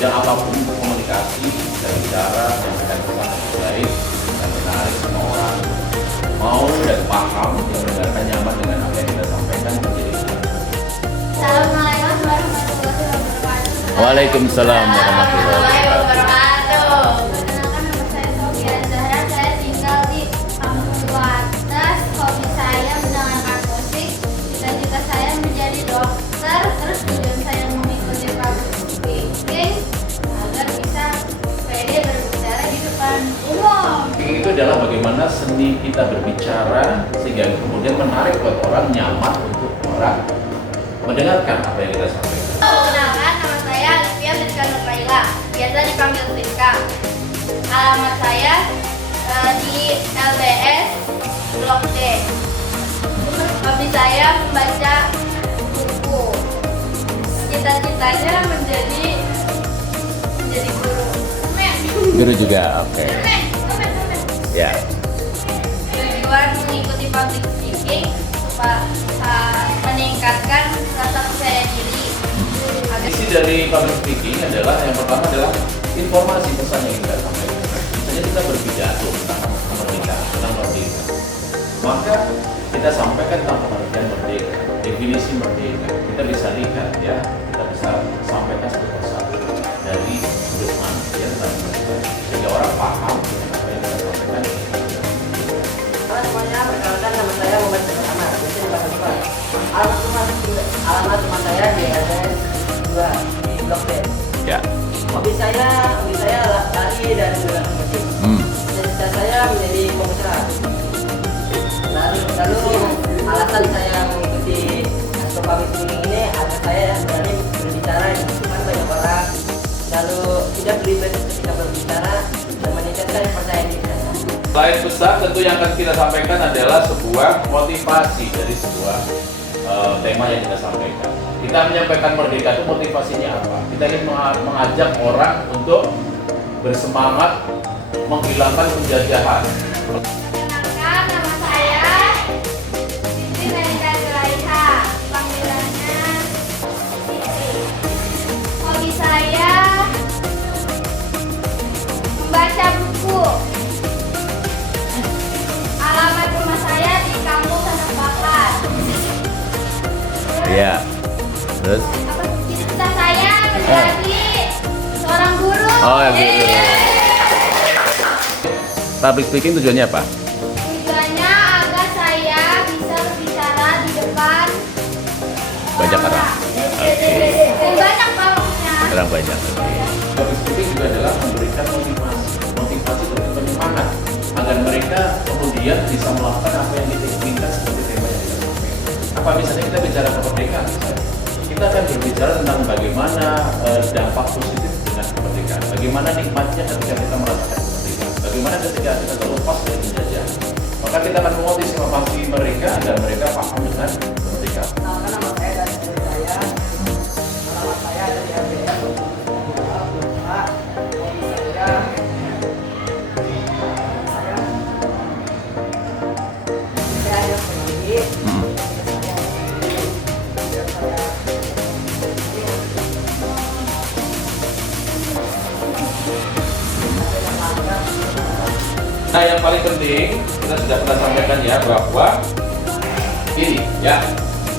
bidang apapun komunikasi dan bicara menyampaikan pesan yang baik dan menarik semua orang mau dan paham yang mendengarkan nyaman dengan apa yang kita sampaikan menjadi. Assalamualaikum warahmatullahi wabarakatuh. Waalaikumsalam warahmatullahi wabarakatuh. Perkenalkan, nama saya Sofia Zahra. Saya tinggal di Kampung Wates. Hobi saya mendengarkan musik. Cita-cita saya menjadi dokter. Terus tujuan saya mengikuti public speaking agar bisa pede berbicara di depan umum. Itu adalah bagaimana seni kita berbicara sehingga kemudian menarik buat orang, nyaman untuk orang mendengarkan apa yang kita sampaikan. Perkenalkan, nama saya Alifia Rizka Nurlaila, biasa dipanggil Rizka. Alamat saya di LBS Blok D. Hobi saya membaca buku. Cita-citanya menjadi guru. Guru juga, oke. Ya. Tujuan mengikuti public speaking supaya meningkatkan rasa percaya diri. Isi dari public speaking adalah yang pertama adalah informasi pesan yang kita sampaikan. Misalnya kita berpidato tentang kemerdekaan, tentang merdeka. Maka kita sampaikan tentang pengertian merdeka, definisi merdeka. Kita bisa lihat ya, kita bisa sampaikan satu persatu dari sudut manusia tentang merdeka sehingga orang paham dengan apa yang kita sampaikan. Halo semuanya, perkenalkan nama saya Muhammad Bersama, biasa dipanggil Pak. Alamat rumah saya di LBS 2 di Blok D. Ya. Hobi saya lari dan mendengarkan musik. Cita-cita saya menjadi pengusaha. Lalu alasan saya mengikuti Astro Public Speaking ini agar saya berani berbicara di depan banyak orang. Lalu tidak berlibat ketika berbicara dan meningkatkan percaya diri saya. Selain besar, tentu yang akan kita sampaikan adalah sebuah motivasi dari sebuah tema yang kita sampaikan. Kita menyampaikan merdeka itu motivasinya apa? Kita ingin mengajak orang untuk bersemangat menghilangkan penjajahan. Perkenalkan, nama saya Siti Melika Zulaiha, panggilannya Siti. Hobi saya membaca buku. Alamat rumah saya di Kampung Sanak Bakar. Iya. Terus? Cita saya menjadi seorang guru. Oh, ya, guru. Yeay. Public speaking tujuannya apa? Tujuannya agar saya bisa berbicara di depan Banyak orang. Oke. Banyak maksudnya. Orang banyak. Public speaking juga adalah memberikan motivasi untuk penyemangat agar mereka kemudian bisa melakukan apa yang kita inginkan seperti tema yang kita sampaikan. Apa misalnya kita bicara kemerdekaan, kita akan berbicara tentang bagaimana dampak positif dengan kemerdekaan, bagaimana nikmatnya ketika kita merasakan kemerdekaan, bagaimana ketika kita terlepas dari penjajahan. Maka kita akan memotivasi mereka agar mereka paham dengan kemerdekaan. Perkenalkan, nama saya dan istri saya. Alamat saya ada di LBS 2 Blok A. Hobi saya belajar sendiri. Nah, yang paling penting kita sudah pernah sampaikan ya bahwa ini ya,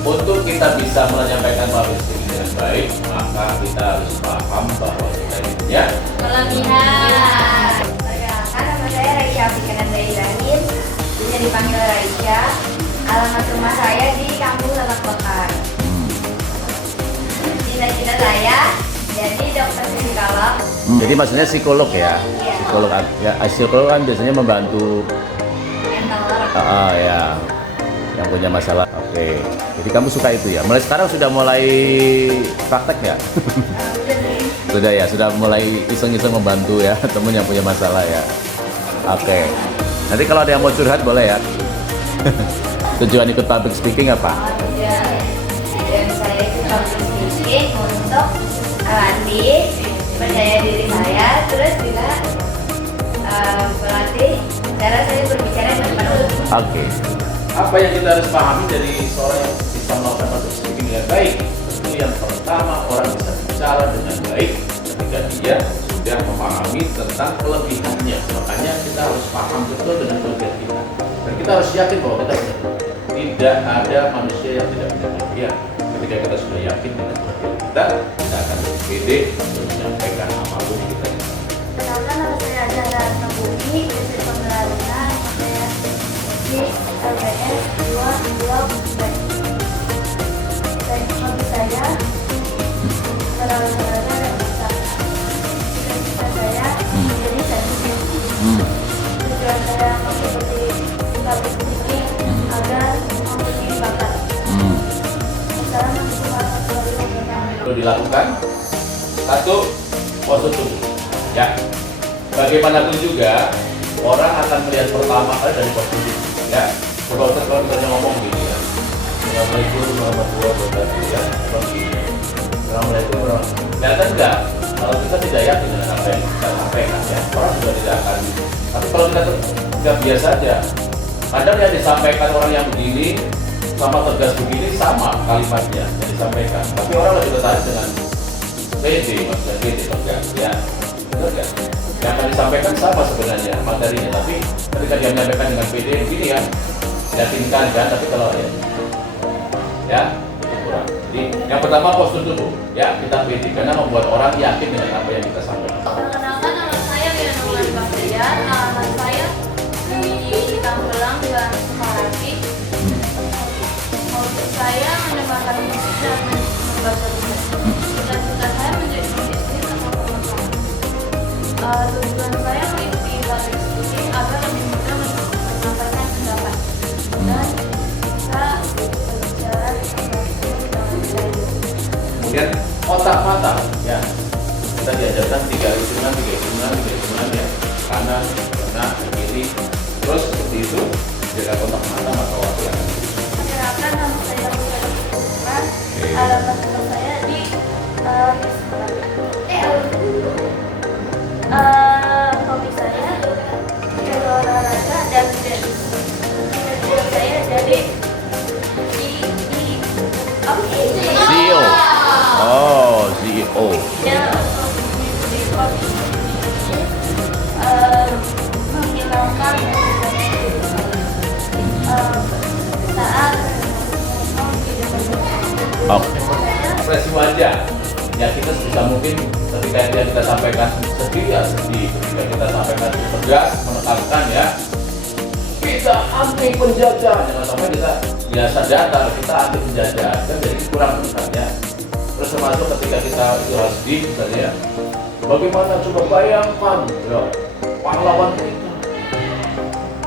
untuk kita bisa menyampaikan public speaking dengan baik, maka kita harus paham bahwa kita ini punya Kelebihan. Perkenalkan, nama saya Raisya Fikran Ibrahim, bisa dipanggil Raisya. Alamat rumah saya di Kampung Sanak Bakar. Cita-cita saya jadi dokter psikolog. Jadi maksudnya psikolog ya? Iya. Psikolog ya, psikolog kan biasanya membantu Mental. ya yang punya masalah. Oke. Jadi kamu suka itu ya? Mulai sekarang sudah mulai praktek ya? Sudah ya, sudah mulai iseng-iseng membantu ya temen yang punya masalah ya. Oke. Nanti kalau ada yang mau curhat boleh ya. Tujuan ikut public speaking apa? Tujuan saya itu public speaking untuk melatih percaya diri saya, terus juga melatih cara saya berbicara di depan umum. Oke. Apa yang kita harus pahami dari seorang yang bisa melakukan public speaking dengan baik? Tentu yang pertama, orang bisa bicara dengan baik ketika dia sudah memahami tentang kelebihannya. Makanya kita harus paham betul dengan kelebihan kita. Dan kita harus yakin bahwa kita benar. Tidak ada manusia yang tidak punya kelebihan. Ketika kita sudah yakin dengan kelebihan kita akan pede untuk menyampaikan apapun yang kita inginkan. Kenalkan nama saya Azhar Nabumi, dari Pemelarunan, saya di LBS 2 dan hobi saya olahraga dan masak. Cita-cita saya menjadi santri. Tujuan saya mengikuti public speaking agar mempunyai bakat. Assalamualaikum warahmatullahi wabarakatuh. Perlu dilakukan satu, postur tubuh. Ya, bagaimanapun juga orang akan melihat pertama kali dari postur tubuh. Ya, kalau misalnya ngomong gini ya, Assalamualaikum warahmatullahi wabarakatuh. Ya, Assalamualaikum warahmatullahi. Kelihatan enggak? Kalau kita tidak yakin dengan apa yang kita sampaikan, ya, orang juga tidak akan. Tapi kalau kita nggak biasa aja, kadang yang disampaikan orang yang begini sama tegas begini sama kalimatnya yang disampaikan. Tapi orang lebih tertarik dengan PD, maksudnya PD tegas, ya, benar nggak? Yang akan disampaikan sama sebenarnya materinya, tapi ketika dia menyampaikan dengan PD begini ya, yakinkan kan, tapi kalau ya itu kurang. Jadi yang pertama postur tubuh, ya kita PD karena membuat orang yakin dengan apa yang kita sampaikan. Perkenalkan, nama saya Wianungan Bahtiar, alamat saya di Tambelang dan Semarang. Hobi saya mendengarkan musik dan membaca buku. Cita-cita saya menjadi pebisnis atau pengusaha. Tujuan saya mengikuti public speaking agar lebih mudah menyampaikan pendapat dan bisa berbicara dengan baik. Kemudian otak mata, ya kita diajarkan 3 hitungan ya, kanan, tengah, kiri, terus seperti itu jaga otak mata maka waktu yang Perkenalkan, nama saya Wianungan, alamat rumah saya di hobi saya berolahraga dan dance. Cita-cita saya jadi CEO. Oh, CEO. Ya, di hobi menghilangkan saat Oke. Ekspresi wajah. Ya kita sebisa mungkin ketika kita sampaikan sedih ya sedih, ketika kita sampaikan tegas menekankan ya kita anti penjajah, jangan sampai kita biasa datar kita anti penjajah kan jadi kurang menekan ya. Terus termasuk ketika kita itu harus sedih misalnya ya, bagaimana coba bayangkan ya pahlawan kita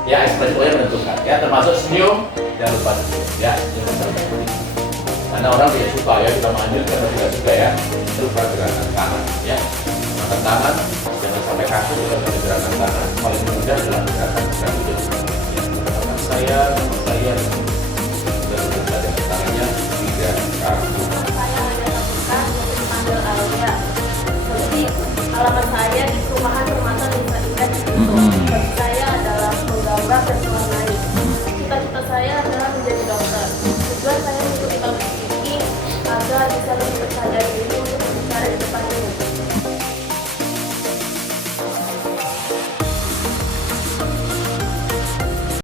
ya, ekspresi wajah menentukan ya, termasuk senyum jangan lupa senyum ya, senyum sampai karena orang tidak suka ya kita manjur karena tidak suka ya. Terus gerakan tangan ya, gerakan tangan jangan sampai kaku kita pada gerakan tangan paling mudah adalah gerakan itu ya. Saya dan dengan tangannya tidak kaku.